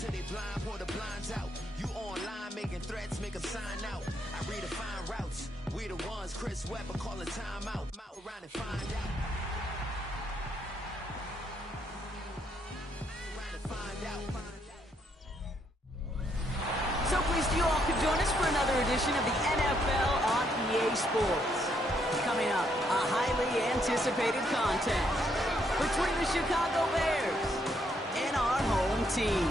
till they blind, pull the blinds out. You online making threats, make them sign out. I redefine routes. We the ones, Chris Webber calling time out. Around and find out. So pleased you all could join us for another edition of the NFL on EA Sports. Coming up, a highly anticipated contest between the Chicago Bears and our home team.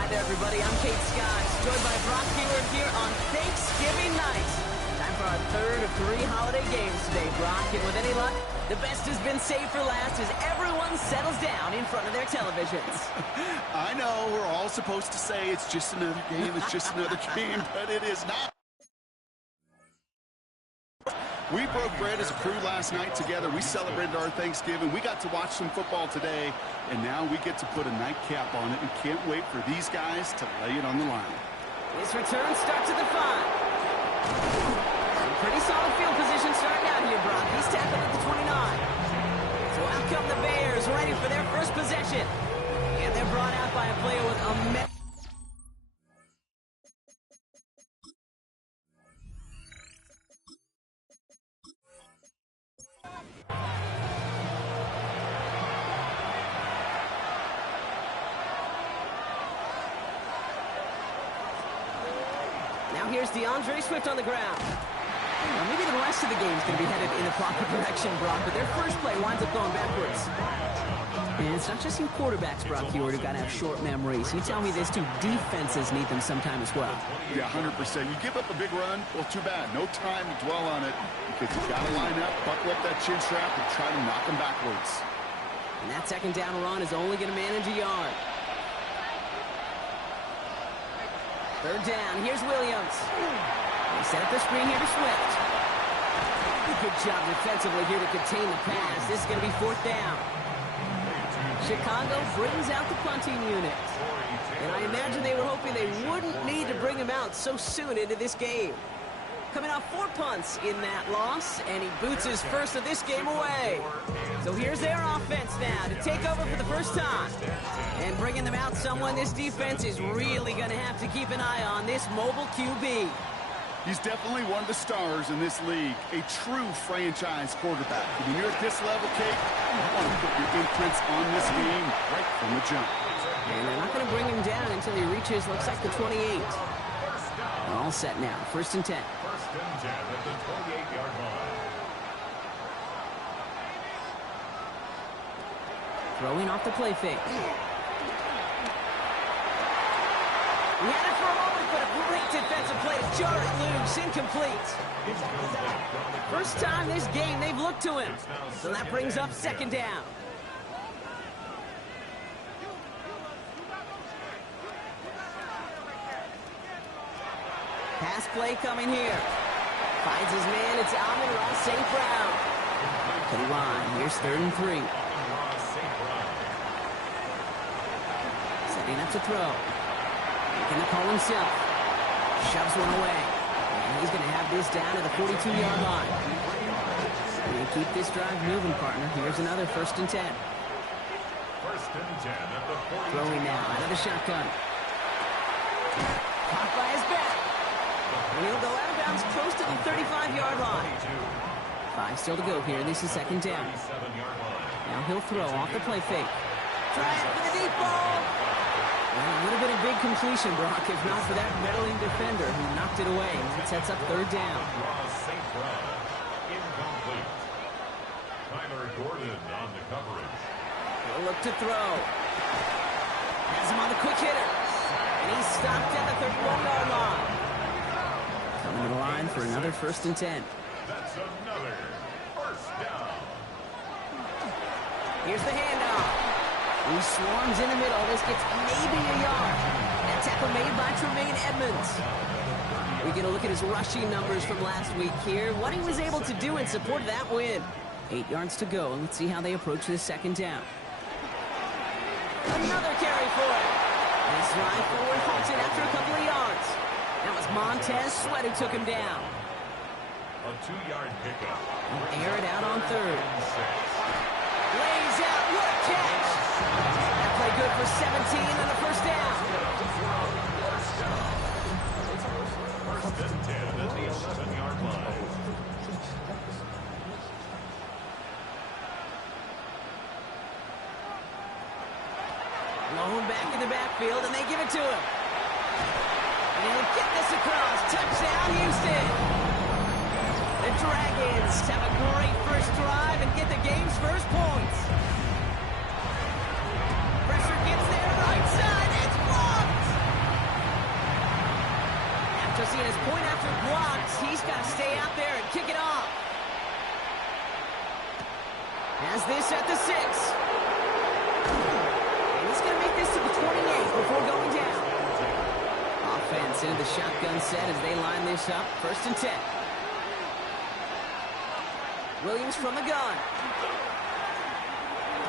Hi there, everybody. I'm Kate Skies, joined by Brock Keyword here on Thanksgiving night. Time for our third of 3 holiday games today, Brock. And with any luck, the best has been saved for last as everyone settles down in front of their televisions. I know we're all supposed to say it's just another game, it's just another game, but it is not. We broke bread as a crew last night together. We celebrated our Thanksgiving. We got to watch some football today, and now we get to put a nightcap on it and can't wait for these guys to lay it on the line. This return starts at the 5. Pretty solid field position starting out here, Brock. He's tackled at the 29. So out come the Bears, ready for their first possession. And they're brought out by a player with a... Now here's DeAndre Swift on the ground. Well, maybe the rest of the game is going to be headed in the proper direction, Brock, but their first play winds up going backwards. And it's not just you quarterbacks, Brock Hewitt, who've got to have short memories. You tell me this too, defenses need them sometime as well. Yeah, 100%. You give up a big run, well, too bad. No time to dwell on it because you've got to line up, buckle up that chin strap, and try to knock them backwards. And that second down run is only going to manage a yard. Third down, here's Williams. They set up the screen here to Swift. Good job defensively here to contain the pass. This is going to be 4th down. Chicago brings out the punting unit. And I imagine they were hoping they wouldn't need to bring him out so soon into this game. Coming off 4 punts in that loss, and he boots his first of this game away. So here's their offense now to take over for the first time. And bringing them out someone this defense is really going to have to keep an eye on, this mobile QB. He's definitely one of the stars in this league, a true franchise quarterback. When you're at this level, Kate, you want to put your imprints on this game right from the jump. And they're not going to bring him down until he reaches, looks like, the 28. They're all set now, 1st and 10. 1st and 10 at the 28-yard line. Throwing off the play fake. He had it for a moment, but a great defensive play to jar it loose, incomplete. First time this game they've looked to him. So that brings up 2nd down. Pass play coming here. Finds his man, it's Amon-Ra St. Brown. To the line, here's 3rd and 3. Setting up to throw. Making the call himself. Shoves one away. And he's going to have this down to the 42-yard line. And keep this drive moving, partner. Here's another 1st and 10. 1st and 10 at the 42. Throwing now out of the shotgun. Caught by his back. And he'll go out of bounds close to the 35-yard line. 5 still to go here. This is 2nd down. Now he'll throw off the play fake. Try it for the deep ball. Well, it would have been a big completion, Brock, if not for that meddling defender who knocked it away. That sets up 3rd down. St. Brown, incomplete. Tyler Gordon on the coverage. He'll look to throw. Has him on the quick hitter. And he's stopped at the 31-yard line. Coming to the line for another 1st and 10. That's another 1st down. Here's the handoff. He swarms in the middle. This gets maybe a yard. That tackle made by Tremaine Edmonds. We get a look at his rushing numbers from last week here. What he was able to do in support of that win. 8 yards to go. Let's see how they approach this 2nd down. Another carry for him. This drive forward halted after a couple of yards. That was Montez Sweat who took him down. A 2-yard pickup. Air it out on 3rd. Lays out. What a catch. That play good for 17 and a 1st down. Blown back in the backfield, and they give it to him. And he'll get this across. Touchdown, Houston. The Dragons have a great first drive and get the game's first points. Pressure gets there, right side. It's blocked. After seeing his point after blocked, he's got to stay out there and kick it off. Has this at the 6. And he's going to make this to the 28 before going down. Offense into the shotgun set as they line this up. 1st and 10. Williams from the gun.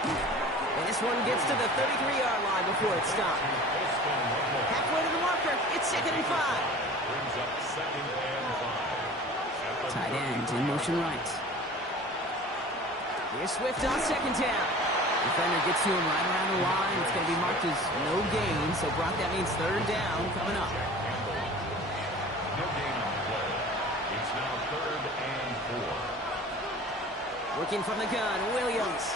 And this one gets to the 33-yard line before it's stopped. Halfway to the marker. It's 2nd and 5. Brings up 2nd and 5. Tight end in motion right. Here's Swift on 2nd down. Defender gets to him right around the line. It's going to be marked as no gain. So, Brock, that means 3rd down coming up. No gain on the play. It's now 3rd and 4. Working from the gun, Williams.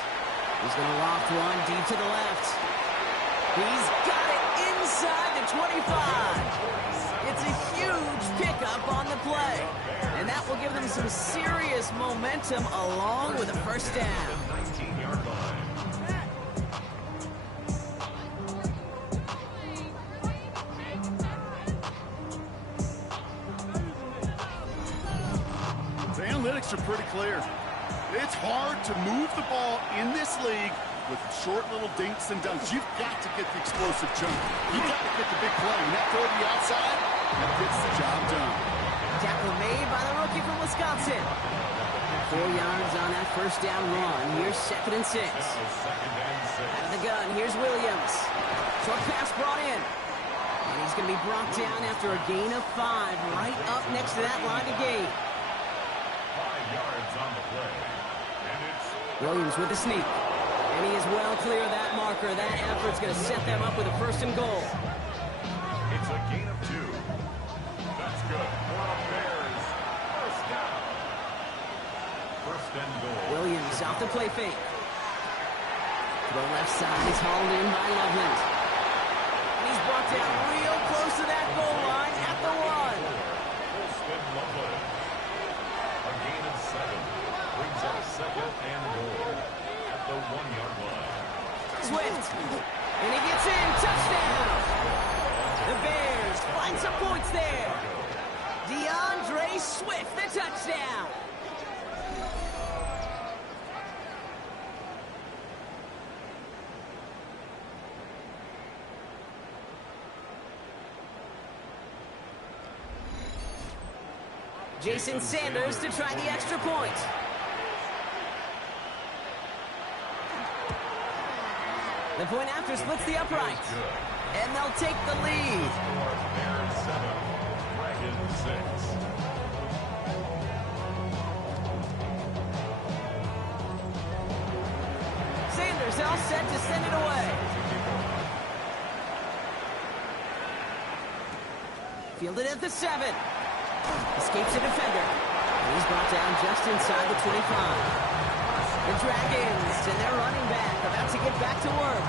He's going to loft one deep to the left. He's got it inside the 25. It's a huge pickup on the play. And that will give them some serious momentum along with a 1st down. 19-yard line. The analytics are pretty clear. It's hard to move the ball in this league with short little dinks and dunks. You've got to get the explosive jump. You've got to get the big play. And that throw to the outside, that gets the job done. Tackle made by the rookie from Wisconsin. 4 yards on that 1st down run. Here's 2nd and 6. Out of the gun, here's Williams. Short pass brought in. And he's going to be brought down after a gain of 5 right up next to that line of gain. 5 yards on the play. And it's Williams with the sneak. And he is well clear of that marker. That effort's going to set them up with a 1st and goal. It's a gain of 2. That's good for the Bears. 1st down. 1st and goal. Williams off the play fake. To the left side is hauled in by Loveland. And he's brought down real close to that goal line at the 1. Spin Loveland. A gain of 7. Brings up 2nd and goal at the 1-yard line. Swift. And he gets in. Touchdown. The Bears find some points there. DeAndre Swift, the touchdown. Jason Sanders to try the extra point. The point after splits the upright. And they'll take the lead. Bears 7, Dragons 6. Sanders all set to send it away. Fielded at the 7. Escapes the defender. And he's brought down just inside the 25. The Dragons and their running back about to get back to work.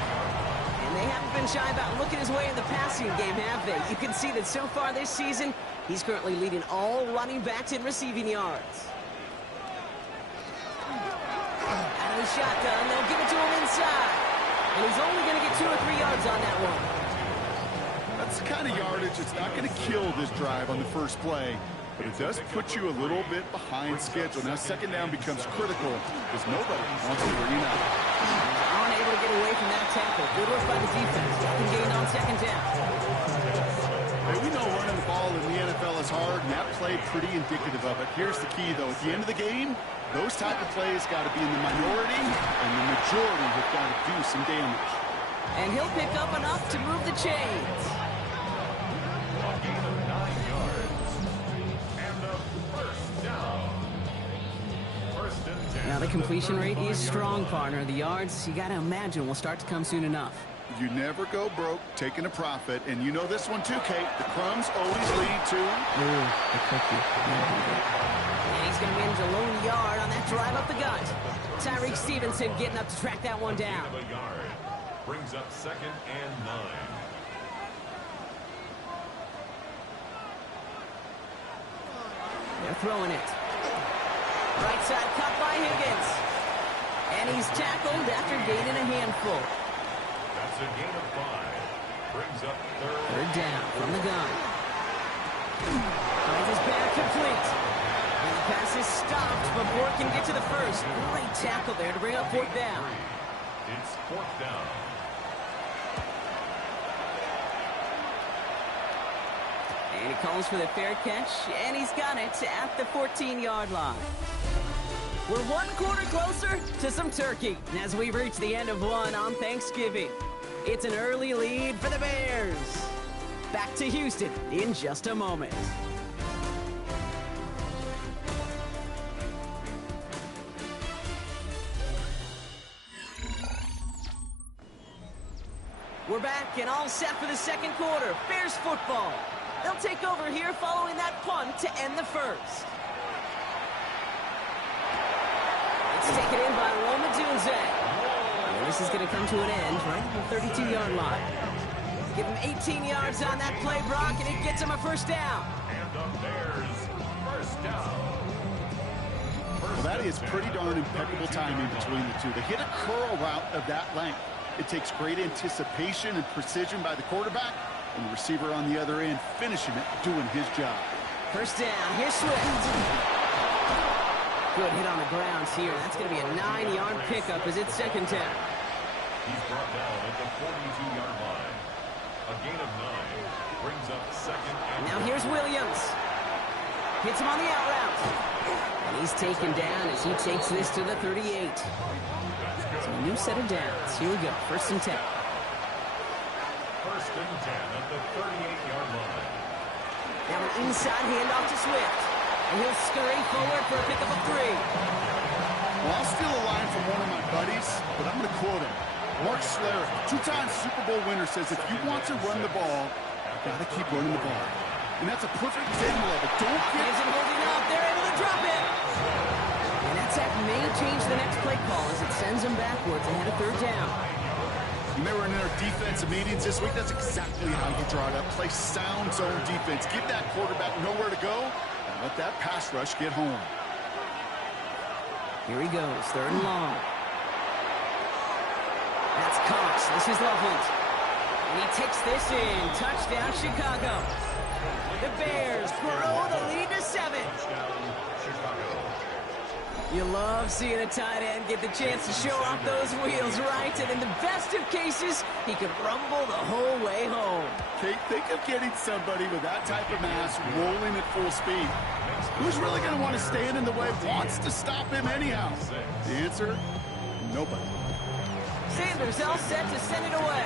And they haven't been shy about looking his way in the passing game, have they? You can see that so far this season, he's currently leading all running backs in receiving yards. Out of the shotgun, they'll give it to him inside. And he's only going to get 2 or 3 yards on that one. That's the kind of yardage that's not going to kill this drive on the first play. But it does put you a little bit behind schedule. Now 2nd down becomes critical because nobody wants to bring it out. Unable to get away from that tackle. Good work by the defense. Second gain on 2nd down. Hey, we know running the ball in the NFL is hard, and that play pretty indicative of it. Here's the key, though. At the end of the game, those type of plays got to be in the minority, and the majority have got to do some damage. And he'll pick up enough to move the chains. A gain of 9 yards. And a 1st down. 1st and 10. Now the completion rate is strong, partner. The yards, you got to imagine, will start to come soon enough. You never go broke taking a profit, and you know this one too, Kate. The crumbs always lead to... the cookie. And he's going to manage a lone yard on that drive up the gut. Tyreek Stevenson getting up to track that one down. A yard. Brings up 2nd and 9. They're throwing it. Right side cut by Higgins. And he's tackled after gaining a handful. That's a gain of 5. Brings up 3rd. Third down from the gun. Finds his back complete. And the pass is stopped before it can get to the first. Great tackle there to bring up 4th down. It's 4th down. And he calls for the fair catch, and he's got it at the 14-yard line. We're 1 quarter closer to some turkey as we reach the end of one on Thanksgiving. It's an early lead for the Bears. Back to Houston in just a moment. We're back and all set for the second quarter. Bears football. They'll take over here following that punt to end the first. It's taken in by Roma Dunze. And this is going to come to an end right at the 32-yard line. Give him 18 yards on that play, Brock, and it gets him a first down. And the Bears, first down. Well, that is pretty darn impeccable timing between the two. They hit a curl route of that length. It takes great anticipation and precision by the quarterback, and the receiver on the other end finishing it, doing his job. First down, here's Swift. Good hit on the grounds here. That's going to be a 9-yard pickup as it's second down. He's brought down at the 42-yard line. A gain of 9 brings up 2nd and Now here's Williams. Hits him on the out route. And he's taken down as he takes this to the 38. So a new set of downs. Here we go, first and 10. First and 10 at the 38-yard line. Now an inside handoff to Swift. And he'll scurry forward for a pickup of 3. Well, I'll steal a line from one of my buddies, but I'm going to quote him. Mark Schlereth, 2-time Super Bowl winner, says if you want to run the ball, you've got to keep running the ball. And that's a perfect example of it. Don't get... Isn't holding up. They're able to drop it. And that sack may change the next play call as it sends them backwards ahead of third down. When they were in their defensive meetings this week, that's exactly how you draw it up. Play sound zone defense. Give that quarterback nowhere to go, and let that pass rush get home. Here he goes, third and long. That's Cox. This is Loveland. And he takes this in. Touchdown, Chicago. The Bears grow the lead to 7. You love seeing a tight end get the chance to show off those wheels, right? And in the best of cases, he could rumble the whole way home. Kate, think of getting somebody with that type of mass rolling at full speed. Who's really going to want to stand in the way, wants to stop him anyhow? The answer, nobody. Sanders all set to send it away.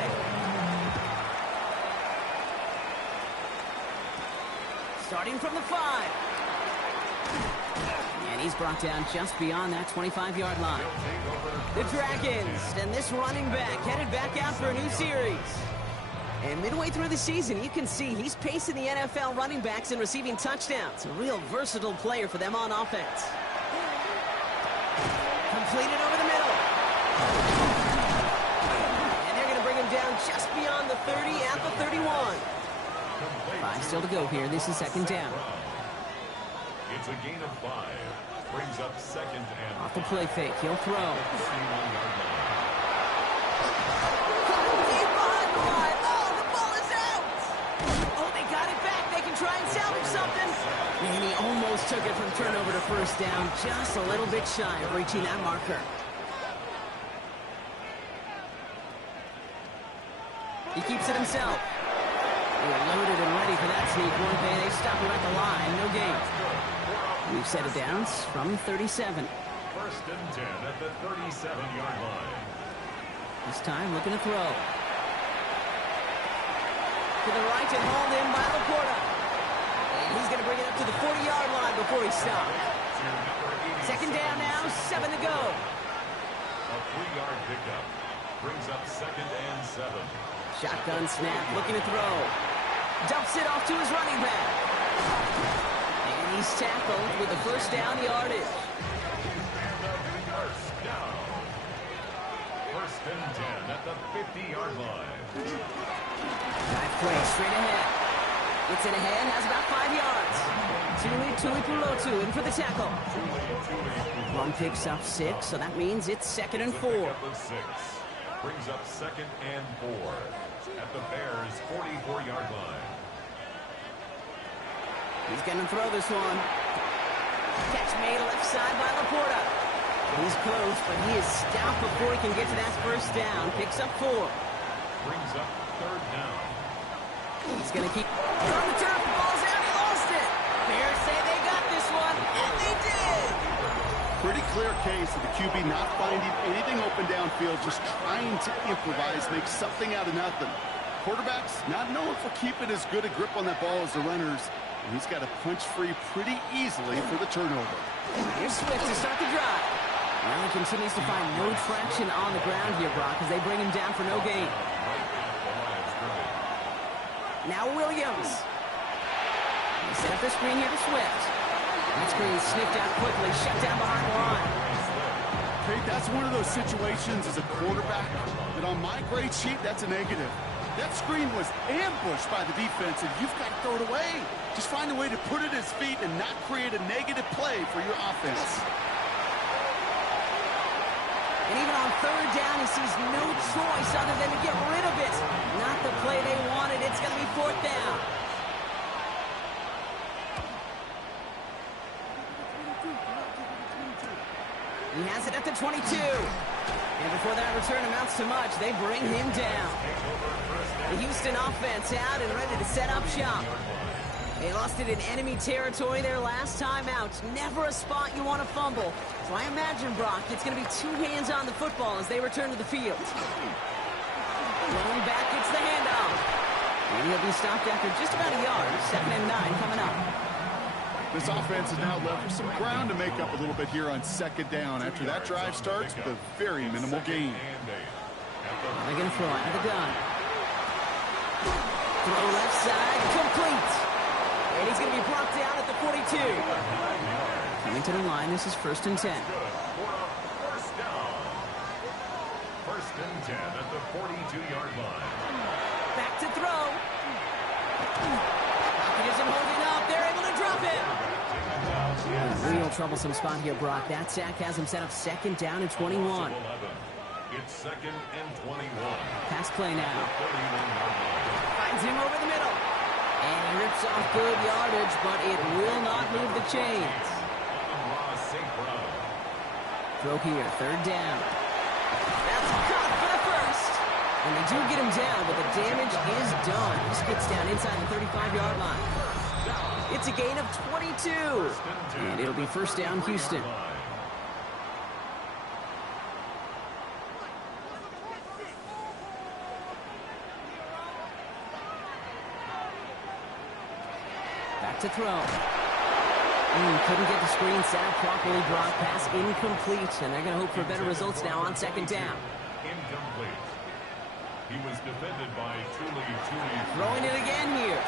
Starting from the 5. And he's brought down just beyond that 25-yard line. The Dragons and this running back headed back out for a new series. And midway through the season, you can see he's pacing the NFL running backs and receiving touchdowns. A real versatile player for them on offense. Completed over the middle. And they're going to bring him down just beyond the 30 at the 31. 5 still to go here. This is second down. It's a gain of 5. Brings up 2nd and Off the play fake. He'll throw. 51-yard line. And he almost took it from turnover to first down, just a little bit shy of reaching that marker. He keeps it himself. They're loaded and ready for that sneak one. They stop him at the line, no gain. We've set it down from 37. First and 10 at the 37-yard line. This time looking to throw. To the right and hauled in by Laporta. He's going to bring it up to the 40-yard line before he stops. Second down now, 7 to go. A 3-yard pickup brings up 2nd and 7. Shotgun snap, looking to throw. Dumps it off to his running back. And he's tackled with the first down yardage. First down. First and 10 at at the 50-yard line. Drive play straight ahead. Gets it ahead, has about 5 yards. Tuli Pulotu in for the tackle. One picks up 6, so that means it's 2nd and 4. Pick up the 6. Brings up 2nd and 4 at the Bears' 44-yard line. He's going to throw this one. Catch made left side by Laporta. He's close, but he is stopped before he can get to that first down. Picks up 4. Brings up 3rd down. He's going to keep on the turf. The ball's out. He lost it. Bears say they got this one, and they did. Pretty clear case of the QB not finding anything open downfield, just trying to improvise, make something out of nothing. Quarterback's not known for keeping as good a grip on that ball as the runners, and he's got to punch free pretty easily for the turnover. Here's Swift to start the drive. Now he continues to find no traction on the ground here, Brock, as they bring him down for no gain. Now Williams. He set up the screen here to Swift. That screen sniffed out quickly, shut down behind the line. Hey, that's one of those situations as a quarterback that on my grade sheet, that's a negative. That screen was ambushed by the defense, and you've got to throw it away. Just find a way to put it at his feet and not create a negative play for your offense. And even on 3rd down, he sees no choice other than to get rid of it. Not the play they wanted. It's going to be 4th down. He has it at the 22. And before that return amounts to much, they bring him down. The Houston offense out and ready to set up shop. They lost it in enemy territory their last time out. Never a spot you want to fumble. So I imagine, Brock, it's going to be 2 hands on the football as they return to the field. Rolling back, it's the handoff. And he'll be stopped after just about a yard. 2nd and 9 coming up. This offense has now left some ground to make up a little bit here on 2nd down after that drive starts with a very minimal gain. They're going to throw out of the gun. Throw left side, complete. And he's going to be brought down at the 42. Coming to the line, this is 1st and 10. First down. 1st and 10 at the 42-yard line. Back to throw. Pocket isn't holding up. They're able to drop it. Real troublesome spot here, Brock. That sack has him set up 2nd down and 21. It's 2nd and 21. Pass play now. 31-yard line. Finds him over the middle. And he rips off good yardage, but it will not move the chains. Throw here, 3rd down. That's caught for the 1st. And they do get him down, but the damage is done. He gets down inside the 35-yard line. It's a gain of 22. And it'll be 1st down, Houston. Back to throw. Couldn't get the screen set up properly. Brock, pass incomplete. And they're going to hope for better results now on 2nd down. Incomplete. He was defended by Tuli. Throwing it again here.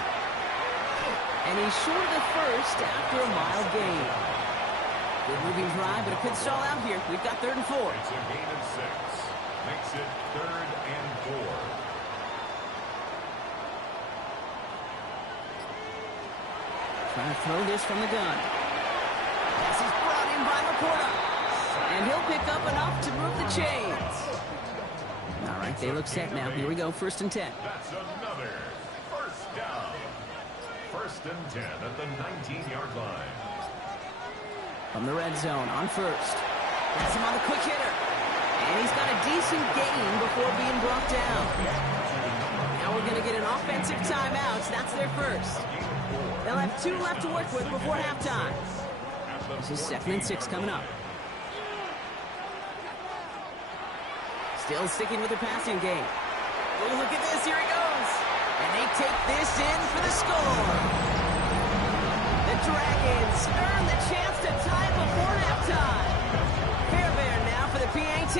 And he's short of the 1st after a mild gain. Good moving drive, but it could stall out here. We've got 3rd and 4. It's a gain of 6. Makes it 3rd and 4. Trying to throw this from the gun. Pass is brought in by Laporta. And he'll pick up enough to move the chains. All right, they look set now. Here we go, 1st and 10. That's another 1st down. 1st and 10 at the 19-yard line. From the red zone on 1st. Has him on the quick hitter. And he's got a decent gain before being brought down. Now we're going to get an offensive timeout. That's their 1st. They'll have 2 left to work with before halftime. This is 2nd and 6 coming up. Still sticking with the passing game. Oh, look at this. Here he goes. And they take this in for the score. The Dragons earn the chance to tie before halftime. Fairbairn now for the PAT.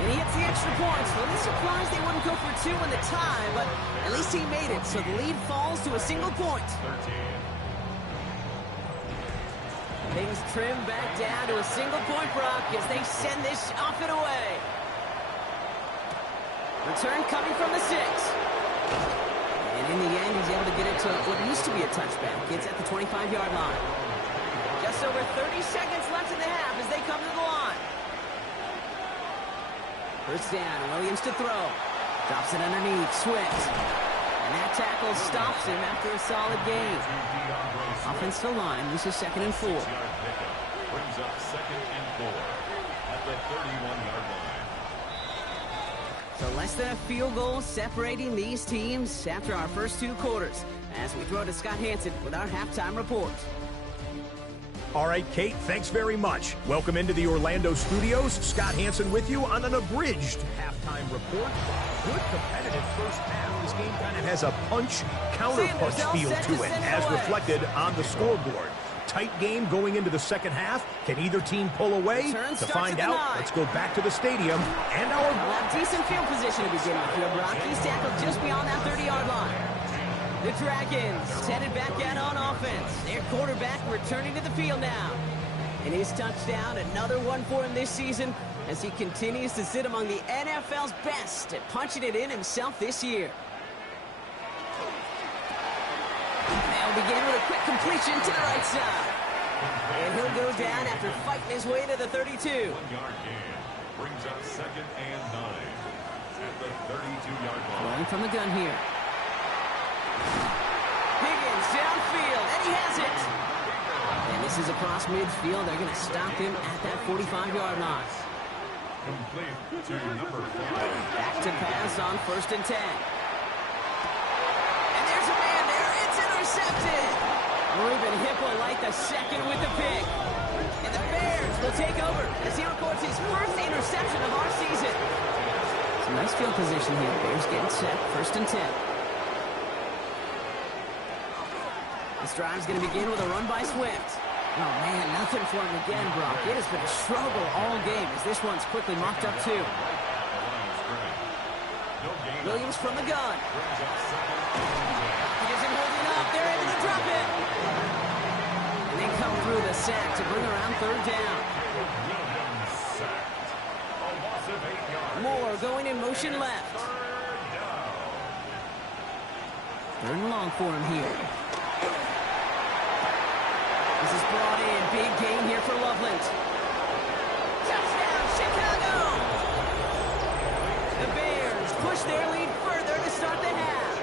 And he hits the extra points. A little surprised they wouldn't go for 2 in the tie, but at least he made it, so the lead falls to a single point. 13. Things trim back down to a single-point Brock as they send this off and away. Return coming from the 6. And in the end, he's able to get it to what used to be a touchback. It's at the 25-yard line. Just over 30 seconds left in the half as they come to the line. First down, Williams to throw. Drops it underneath, Swift. And that tackle stops him after a solid gain. Offensive line, this is 2nd and 4. Brings up 2nd and 4 at the 31-yard line. So less than a field goal separating these teams after our first 2 quarters. As we throw to Scott Hanson with our halftime report. All right, Kate, thanks very much. Welcome into the Orlando studios. Scott Hanson with you on an abridged halftime report. Good competitive first half. This game kind of has a punch-counter-punch feel to it, as reflected on the scoreboard. Tight game going into the second half. Can either team pull away? To find out, let's go back to the stadium and our... We'll have decent field position to begin with here, Brock. He's tackled just beyond that 30-yard line. The Dragons headed back out on offense. Their quarterback returning to the field now. And his touchdown, another one for him this season as he continues to sit among the NFL's best at punching it in himself this year. They'll begin with a quick completion to the right side. And he'll go down after fighting his way to the 32. 1-yard gain brings up 2nd and 9 at the 32-yard line. Throwing from the gun here. Higgins downfield, and he has it. And this is across midfield. They're going to stop him at that 45-yard line. Complete to number 5. Back to pass on 1st and 10. And there's a man there. It's intercepted. Ruben Hippolyte the second with the pick. And the Bears will take over as he records his first interception of our season. Some nice field position here. Bears getting set. 1st and 10. This drive's going to begin with a run by Swift. Oh, man, nothing for him again, Brock. It has been a struggle all game as this one's quickly mocked up, too. Williams from the gun. He isn't holding up. They're able to drop it. And they come through the sack to bring around 3rd down. Moore going in motion left. 3rd and long for him here. This is brought in. Big gain here for Loveland. Touchdown, Chicago! The Bears push their lead further to start the half.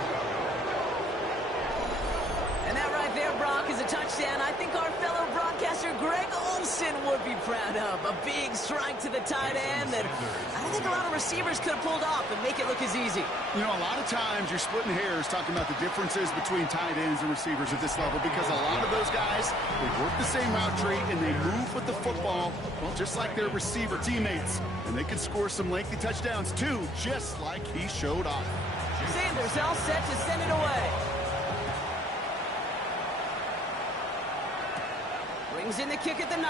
And that right there, Brock, is a touchdown I think our fellow broadcaster Greg Olsen would be proud of. A big strike to the tight end that I don't think a lot of receivers could have pulled off and make it look as easy. You know, a lot of times you're splitting hairs talking about the differences between tight ends and receivers at this level because a lot of those guys, they work the same route tree and they move with the football, well, just like their receiver teammates. And they can score some lengthy touchdowns too, just like he showed off. Sanders all set to send it away. Brings in the kick at the 9.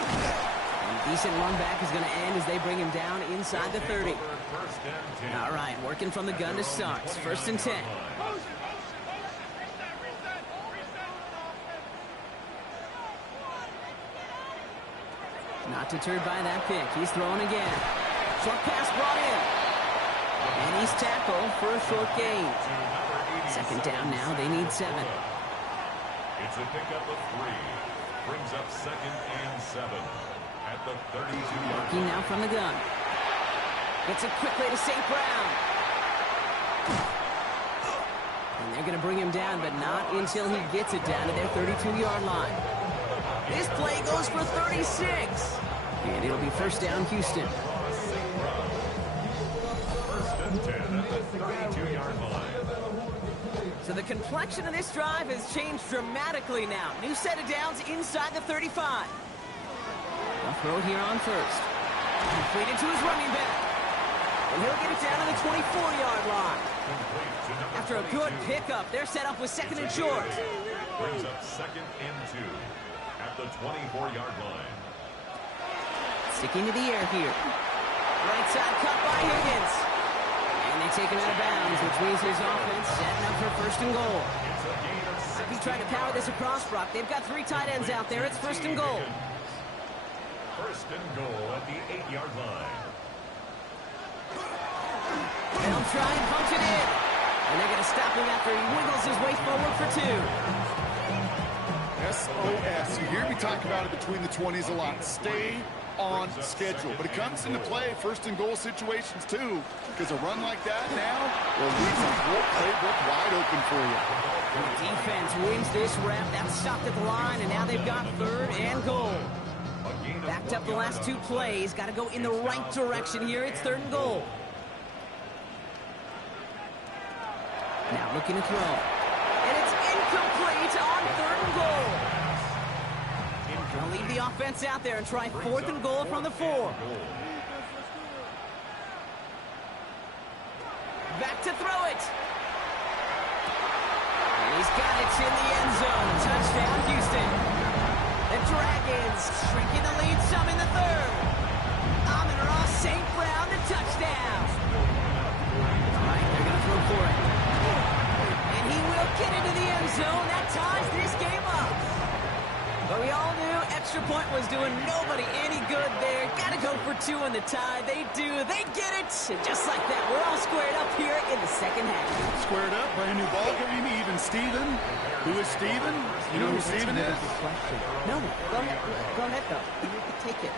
And a decent run back is going to end as they bring him down inside the 30. All right, working from the gun to start. 1st and 10. Not deterred by that pick. He's throwing again. Short pass brought in. And he's tackled for a short gain. 2nd down now. They need 7. It's a pickup of 3. Brings up 2nd and 7 at the 32-yard Working line. now from the gun. Gets it quickly to St. Brown. And they're going to bring him down, but not until he gets it down to their 32-yard line. This play goes for 36. And it'll be 1st down, Houston. 1st and 10 at the 32-yard line. So the complexion of this drive has changed dramatically now. New set of downs inside the 35. They'll throw it here on 1st. Completed to his running back. And he'll get it down to the 24-yard line. After a good pickup, they're set up with 2nd and short. Brings up 2nd and 2 at the 24-yard line. Sticking to the air here. Right side cut by Higgins. And they take him out of bounds, which means his offense setting up for 1st and goal. It's a gain of 6 be trying to power this across, Brock. They've got 3 tight ends out there. It's first and goal. First and goal at the 8-yard line. They'll try and punch it in. And they're going to stop him after he wiggles his way forward for 2. SOS. You hear me talk about it between the 20s a lot. Stay on schedule. But it comes into play first and goal situations too. Because a run like that now will leave the whole playbook wide open for you. The defense wins this rep. That's stopped at the line, and now they've got 3rd and goal. Backed up the last 2 plays. Got to go in the right direction here. It's 3rd and goal. Now looking to throw. And it's incomplete on 3rd and goal. They'll leave the offense out there and try 4th and goal from the 4. Back to throw it. And he's got it in the end zone. Touchdown, Houston. The Dragons shrinking the lead some in the 3rd. Amon-Ra St. Brown to touchdown. All right, they're going to throw for it. And he will get into the end zone. That ties this game up. But we all knew extra point was doing nobody any good there. Got to go for 2 in the tie. They do. They get it. And just like that, we're all squared up here in the second half. Squared up, brand new ball game, even Steven. Who is Steven? You know who Steven is? No, go ahead. Go ahead, though. You can take it.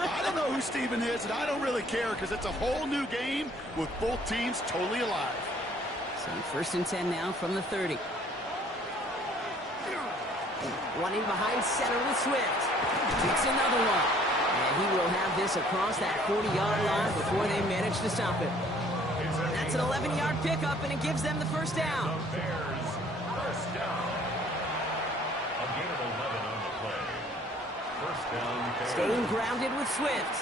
I don't know who Steven is, and I don't really care because it's a whole new game with both teams totally alive. So 1st and 10 now from the 30. Running behind center with Swift. Takes another one. And he will have this across that 40-yard line before they manage to stop it. That's an 11-yard pickup, and it gives them the first down. The Bears, first down. A gain of 11 on the play. First down, Bears. Staying grounded with Swift.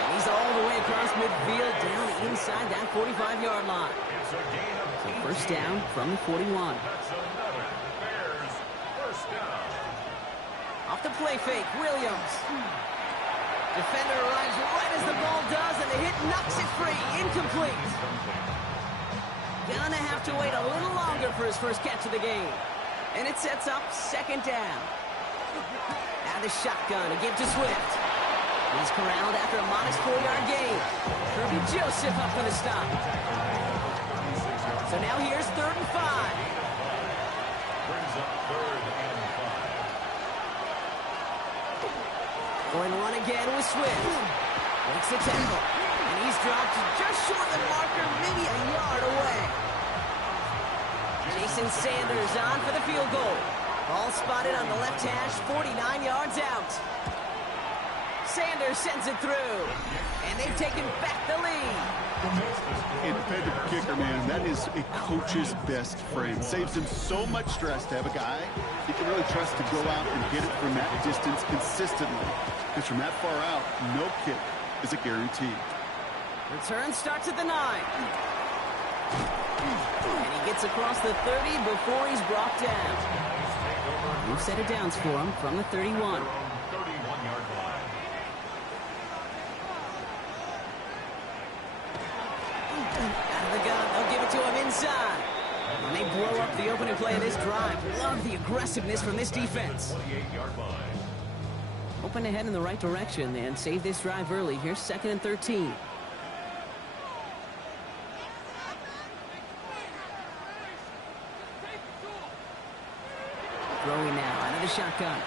And he's all the way across midfield, down inside that 45-yard line. It's a gain of 18. First down from the 41. That's another Bears first down. Off the play fake, Williams. Defender arrives right as the ball does, and the hit knocks it free. Incomplete. Gonna have to wait a little longer for his first catch of the game. And it sets up 2nd down. Out of the shotgun to give to Swift. He's corralled after a modest 4-yard gain. Kirby Joseph up for the stop. So now here's 3rd and 5. Brings up 3rd and 5. Going to run again with Swift. Makes the tackle. And he's dropped just short of the marker, maybe a yard away. Jason Sanders on for the field goal. Ball spotted on the left hash, 49 yards out. Sanders sends it through. And they've taken back the lead. Independent kicker, man, that is a coach's best friend. Saves him so much stress to have a guy he can really trust to go out and hit it from that distance consistently. Because from that far out, no kick is a guarantee. Return starts at the 9. And he gets across the 30 before he's brought down. New set of downs for him from the 31. 31-yard line. Out of the gun, they'll give it to him inside. And they blow up the opening play of this drive. Love the aggressiveness from this defense. 28-yard line. Open ahead in the right direction and save this drive early. Here's 2nd and 13. Throwing now out of the shotgun.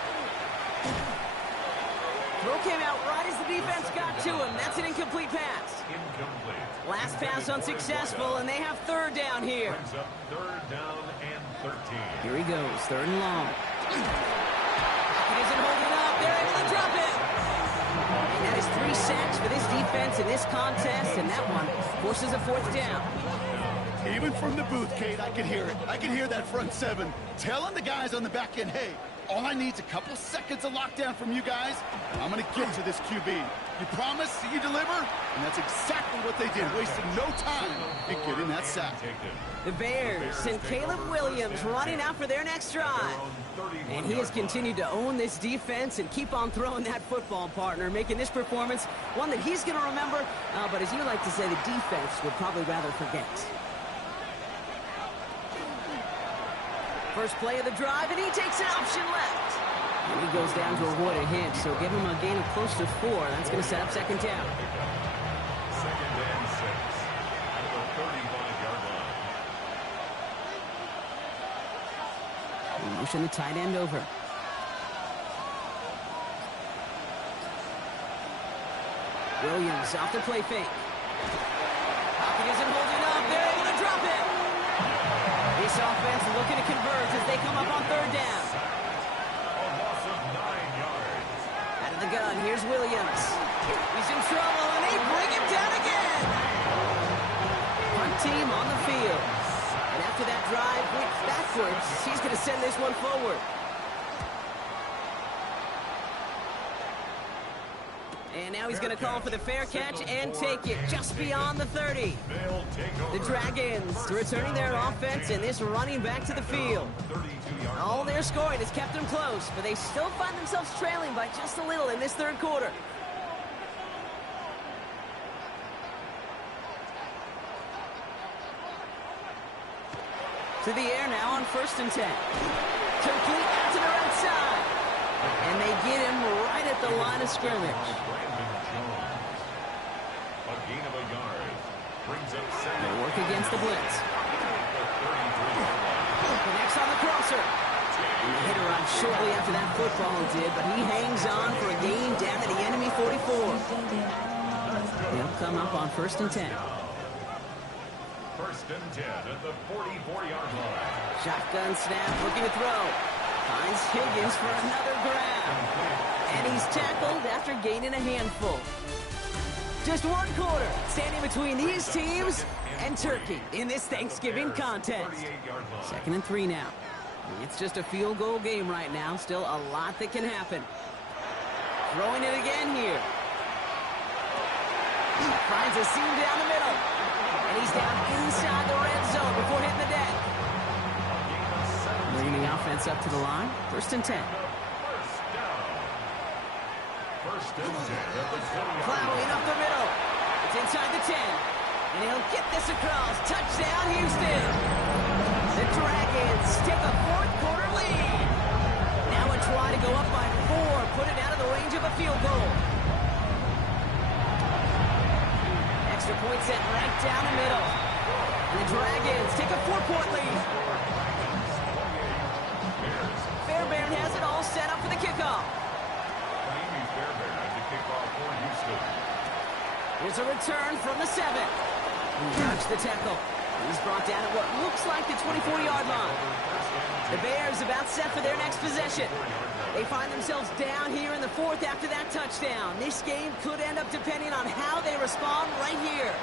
Throw came out right as the defense got to him. That's an incomplete pass. Incomplete. Last pass unsuccessful, and they have 3rd down here. Brings up 3rd down and 13. Here he goes, 3rd and long. He isn't holding up. They're able to drop it. And that is 3 sacks for this defense in this contest, and that one forces a 4th down. Even from the booth, Kate, I can hear it. I can hear that front 7 telling the guys on the back end, hey, all I need is a couple seconds of lockdown from you guys. I'm going to get to this QB. You promise that you deliver? And that's exactly what they did, wasting no time in getting that sack. The Bears send Caleb Williams running out for their next drive. And he has continued to own this defense and keep on throwing that football, partner, making this performance one that he's going to remember, but as you like to say, the defense would probably rather forget. First play of the drive, and he takes an option left. And he goes down to avoid a hit, so give him a gain of close to 4. That's going to set up second down. Second and 6 at the 35-yard line. We motion the tight end over. Williams off the play fake. Pocket isn't holding up. They're able to drop it. This offense looking to convert as they come up on third down. A loss of 9 yards. Out of the gun, here's Williams. He's in trouble, and they bring him down again. Punt team on the field. And after that drive went backwards, he's going to send this one forward. And now he's going to call for the fair catch and take it just beyond the 30. They'll take over. The Dragons returning their offense and this running back to the field. 32-yard All their scoring has kept them close, but they still find themselves trailing by just a little in this third quarter. To the air now on 1st and 10. Complete out to the right side. And they get him right at the line of scrimmage. Brandon Jones. A gain of a yard. Brings up They second. work against the blitz. The 33-yard line. Connects on the crosser. And the hit arrived shortly after that football did, but he hangs on for a gain down to the enemy 44. They'll come up on 1st and 10. 1st and 10 at the 44-yard line. Shotgun snap, looking to throw. Finds Higgins for another grab. And he's tackled after gaining a handful. Just one quarter standing between these teams and Turkey in this Thanksgiving contest. 38-yard line. 2nd and 3 now. It's just a field goal game right now. Still a lot that can happen. Throwing it again here. Finds a seam down the middle. And he's down inside the red zone before hitting the deck. Bringing the offense up to the line. 1st and 10. First down. 1st and 10 at the 20-yard Plowing up the middle. It's inside the 10. And he'll get this across. Touchdown, Houston. The Dragons take a fourth quarter lead. Now a try to go up by 4. Put it out of the range of a field goal. Extra point set right down the middle. And the Dragons take a 4-point lead. Fairbairn has it all set up for the kickoff. Amy Fairbairn to kick off for Houston. Here's a return from the 7. He dodged the tackle. He's brought down at what looks like the 24-yard line. The Bears about set for their next possession. They find themselves down here in the 4th after that touchdown. This game could end up depending on how they respond right here.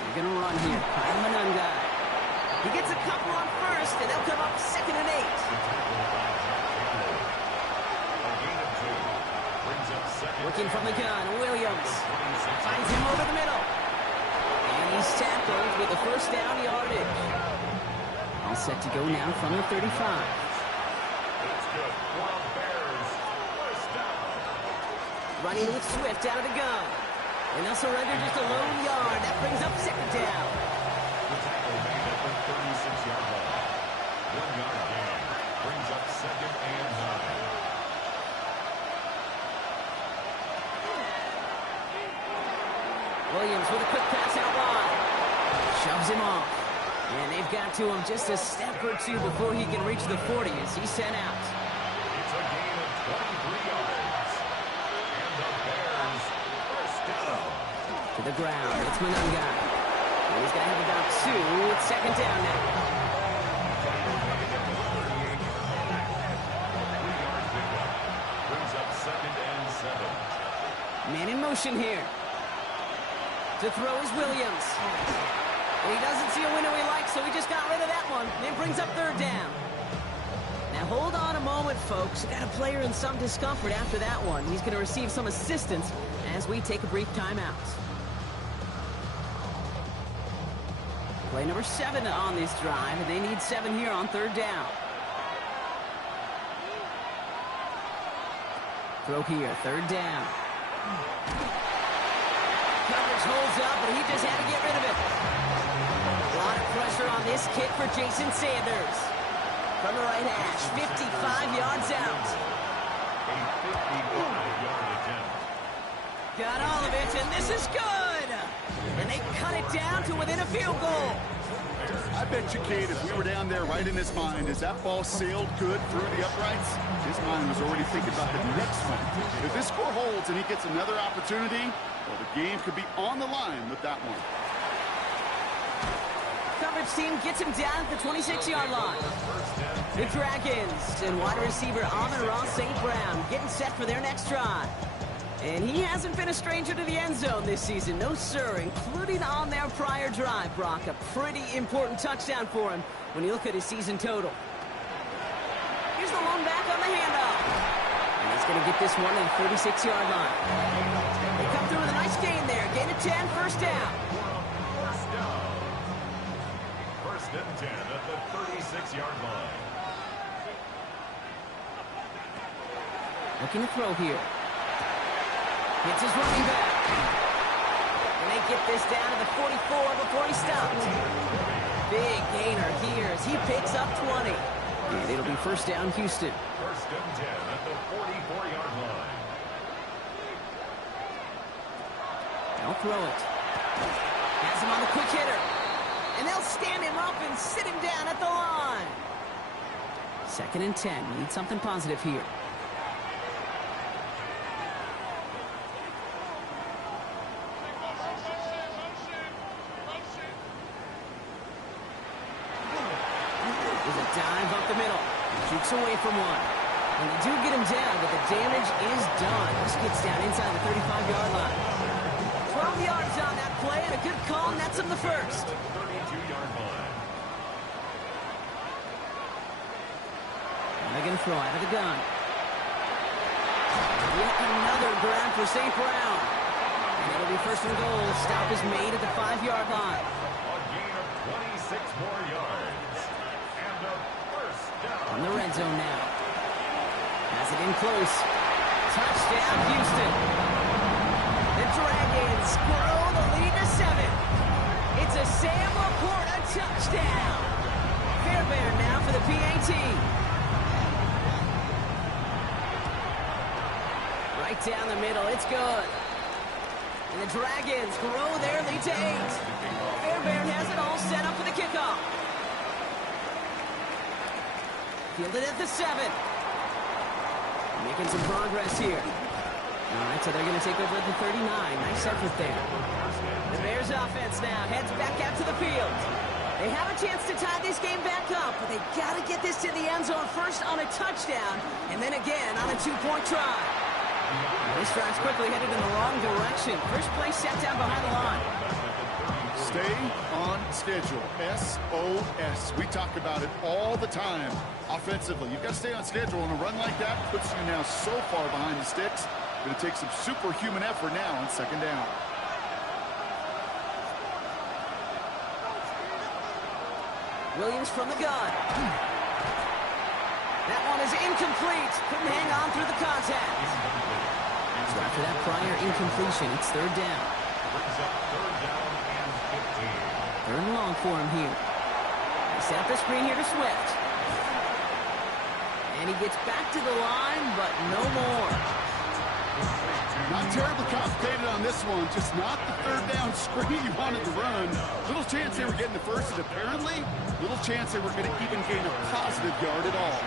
They're going to run here. Kyle Manunga. He gets a couple on 1st, and they'll come up 2nd and 8. Looking from the gun, Williams finds him over the middle. And he's tackled with the 1st down yardage. All set to go now from the 35. It's good. Wild Bears. First down. Running with Swift out of the gun. And they'll surrender just a lone yard. That brings up 2nd down. The tackle made at the 36-yard line. 1-yard gain. Brings up 2nd and 9. Williams with a quick pass out wide. Shoves him off. And they've got to him just a step or 2 before he can reach the 40 as he's sent out. It's a gain of 23 yards. And the Bears first down. To the ground. It's Manunga. And he's going to have about 2. It's 2nd down now. 3-yard pickup. Brings up 2nd and 7. Man in motion here. To throw is Williams. And he doesn't see a window he likes, so he just got rid of that one. And brings up 3rd down. Now hold on a moment, folks. Got a player in some discomfort after that one. He's going to receive some assistance as we take a brief timeout. Play number 7 on this drive, and they need 7 here on 3rd down. Throw here, 3rd down. Coverage holds up, but he just had to get rid of it. A lot of pressure on this kick for Jason Sanders. From the right hash, 55 yards out. A 55-yard attempt. Got all of it, and this is good. And they cut it down to within a field goal. I bet you, Kate, if we were down there right in his mind, as that ball sailed good through the uprights, his mind was already thinking about the next one. If this score holds and he gets another opportunity, well, the game could be on the line with that one. Coverage team gets him down at the 26-yard line. The Dragons and wide receiver Amon-Ra St. Brown getting set for their next drive. And he hasn't been a stranger to the end zone this season, no sir, including on their prior drive, Brock. A pretty important touchdown for him when you look at his season total. Here's the lone back on the handoff. And he's going to get this one to the 36-yard line. They come through with a nice gain there. Gain of 10, first down. First down. First and 10 at the 36-yard line. Looking to throw here. Hits his running back. And they get this down to the 44 before he stops. Big gainer here as he picks up 20. And it'll be first down, Houston. First and 10 at the 44-yard line. They'll throw it. Has him on the quick hitter. And they'll stand him up and sit him down at the line. Second and 10. Need something positive here. Dive up the middle. Jukes away from one. And they do get him down, but the damage is done. This gets down inside the 35-yard line. 12 yards on that play, and a good call nets him the first. 32-yard line. They're going to throw out of the gun. Yet another grab for St. Brown. And it'll be first and goal. Stop is made at the 5-yard line. A gain of 26 more yards. On the red zone now. Has it in close. Touchdown, Houston. The Dragons grow the lead to 7. It's a Sam Laporta touchdown. Fairbairn now for the PAT. Right down the middle. It's good. And the Dragons grow their lead to 8. Fairbairn has it all set up for the kickoff. Fielded at the 7. Making some progress here. All right, so they're going to take over at the 39. Nice effort there. The Bears offense now heads back out to the field. They have a chance to tie this game back up, but they got to get this to the end zone first on a touchdown, and then again on a 2-point try. This drive's quickly headed in the wrong direction. First play set down behind the line. Stay on schedule. SOS. We talk about it all the time. Offensively, you've got to stay on schedule, and a run like that puts you now so far behind the sticks. Going to take some superhuman effort now on second down. Williams from the gun. That one is incomplete. Couldn't hang on through the contact. So after that prior incompletion, it's third down. Brings up third down and 15. Third and long for him here. They set up the screen here to Swift. And he gets back to the line, but no more. Not terribly complicated on this one. Just not the third down screen you wanted to run. Little chance they were getting the first, and apparently, little chance they were going to even gain a positive yard at all.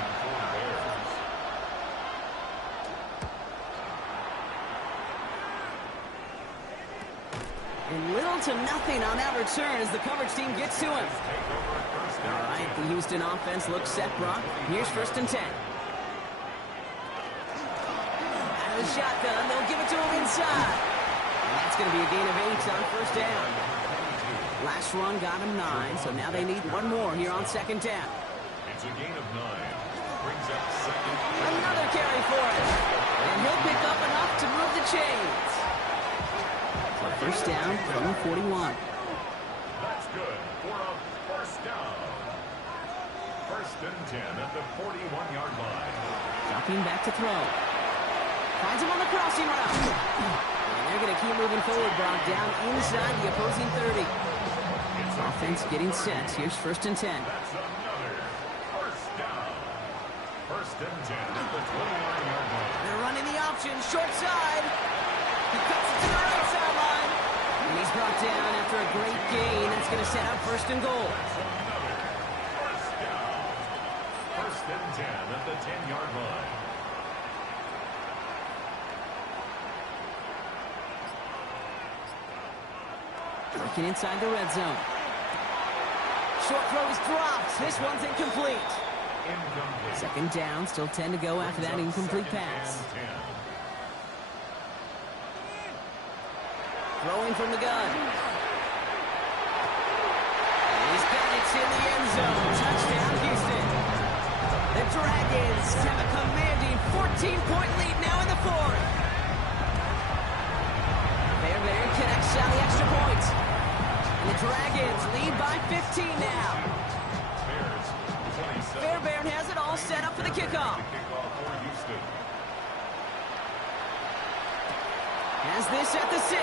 And little to nothing on that return as the coverage team gets to him. All right, the Houston offense looks set, Brock. Here's first and 10. Out of the shotgun, they'll give it to him inside. And that's going to be a gain of 8 on first down. Last run got him 9, so now they need one more here on second down. It's a gain of 9. Brings up second. Another carry for it. And he'll pick up enough to move the chains. So first down from the 41. That's good for a first down. First and 10 at the 41-yard line. Dropping back to throw. Finds him on the crossing route. And they're going to keep moving forward, Brock, down inside the opposing 30. Offense getting set. Here's 1st and 10. That's another first down. 1st and 10 at the 21-yard line. They're running the option, short side. He cuts it to the right sideline. And he's brought down after a great gain. That's going to set up 1st and goal. That's another first down. 1st and 10 at the 10-yard line. Working inside the red zone. Short throw is dropped. This one's incomplete. Incomplete. 2nd down, still 10 to go after that incomplete pass. Throwing from the gun. And he's got it in the end zone. Touchdown, Houston. The Dragons have a commanding 14-point lead now in the 4th. Fairbairn connects on the extra point. And the Dragons lead by 15 now. Bears, 27. Fairbairn has it all set up for the kickoff. Kickoff for Houston. Has this at the 6.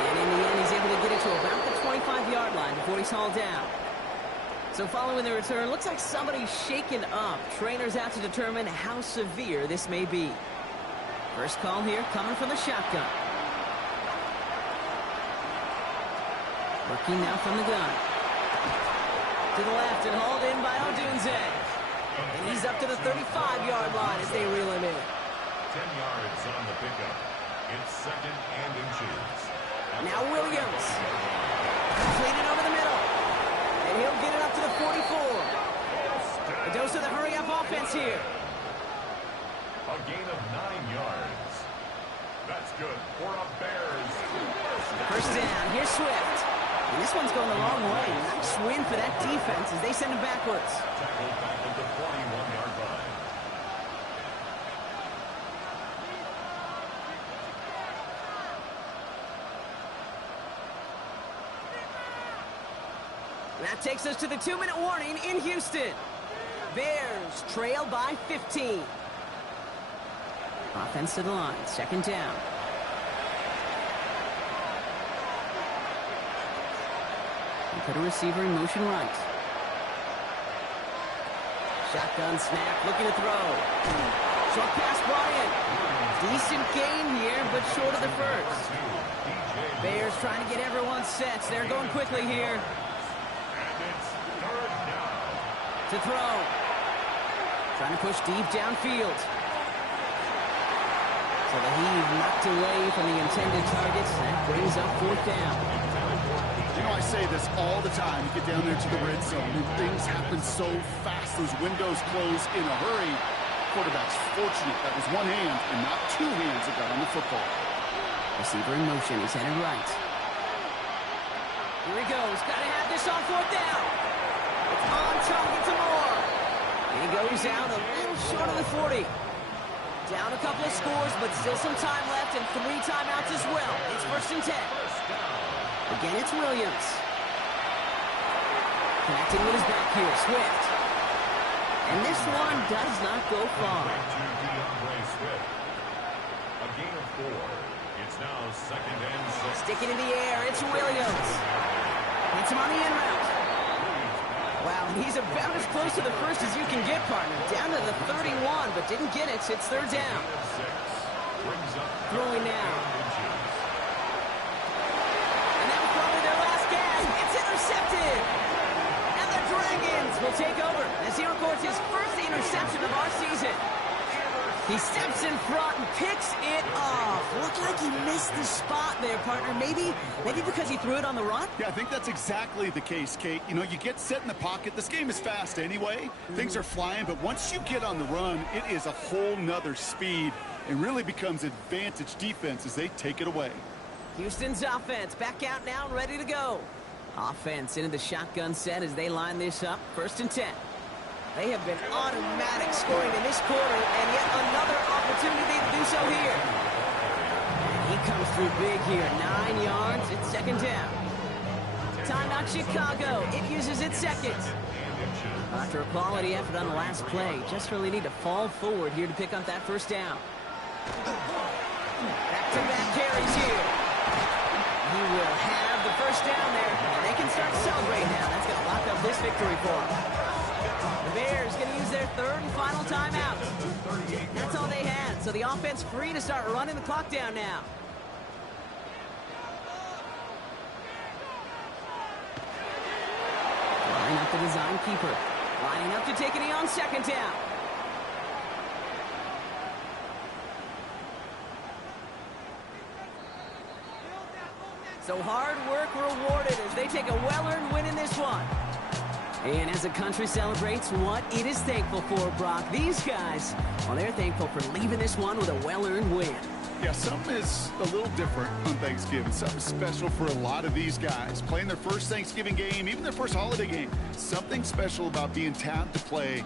And in the end, he's able to get it to about the 25-yard line before he's hauled down. So following the return, looks like somebody's shaken up. Trainers out to determine how severe this may be. First call here coming from the shotgun. Working now from the gun. To the left and hauled in by Odunze. And he's up to the 35-yard line as they reel him in. 10 yards on the pickup. It's 2nd and inches. Now Williams. Completed over the middle. And he'll get it up to the 44. A dose of the hurry-up offense here. A gain of 9 yards. That's good for a Bears. First down. Here's Swift. And this one's going the wrong way. Nice win for that defense as they send him backwards. Tackled back at the 41-yard line. That takes us to the 2-minute warning in Houston. Bears trail by 15. Offense to the line. 2nd down. And put a receiver in motion right. Shotgun snap, looking to throw. Short pass brought in. Decent gain here, but short of the first. Bears trying to get everyone set. They're going quickly here. And it's 3rd down. To throw. Trying to push deep downfield. So the heave knocked away from the intended targets. That brings up 4th down. You know, I say this all the time. You get down there to the red zone, and things happen so fast. Those windows close in a hurry. Quarterback's fortunate that was one hand and not 2 hands that got on the football. Receiver in motion. He's headed right. Here he goes. Got to have this on 4th down. It's on target to Moore. And he goes out a little short of the 40. Down a couple of scores, but still some time left and 3 timeouts as well. It's 1st and 10. Again, it's Williams. Connecting with his back here, Swift. And this one does not go far. To DeAndre Swift. A gain of 4. It's now 2nd and 6. Sticking in the air, it's Williams. Hits him on the in route. Wow, he's about as close to the first as you can get, partner. Down to the 31, but didn't get it. It's 3rd down. Throwing now. And that was probably their last gasp. It's intercepted. And the Dragons will take over as he records his first interception of our season. He steps in front and picks it off. Looked like he missed the spot there, partner. Maybe because he threw it on the run? Yeah, I think that's exactly the case, Kate. You know, you get set in the pocket. This game is fast anyway. Things are flying, but once you get on the run, it is a whole nother speed and really becomes advantage defense as they take it away. Houston's offense back out now and ready to go. Offense into the shotgun set as they line this up. 1st and 10. They have been automatic scoring in this quarter, and yet another opportunity to do so here. And he comes through big here. 9 yards. It's 2nd down. Timeout Chicago. It uses its 2nd. After a quality effort on the last play, just really need to fall forward here to pick up that 1st down. Back-to-back carries here. He will have the first down there, and they can start celebrating now. That's going to lock up this victory for them. The Bears going to use their third and final timeout. That's all they had, so the offense free to start running the clock down now. Line up the design keeper. Lining up to take a knee on second down. So hard work rewarded as they take a well-earned win in this one. And as the country celebrates what it is thankful for, Brock, these guys, well, they're thankful for leaving this one with a well-earned win. Yeah, something is a little different on Thanksgiving. Something special for a lot of these guys. Playing their first Thanksgiving game, even their first holiday game. Something special about being tapped to play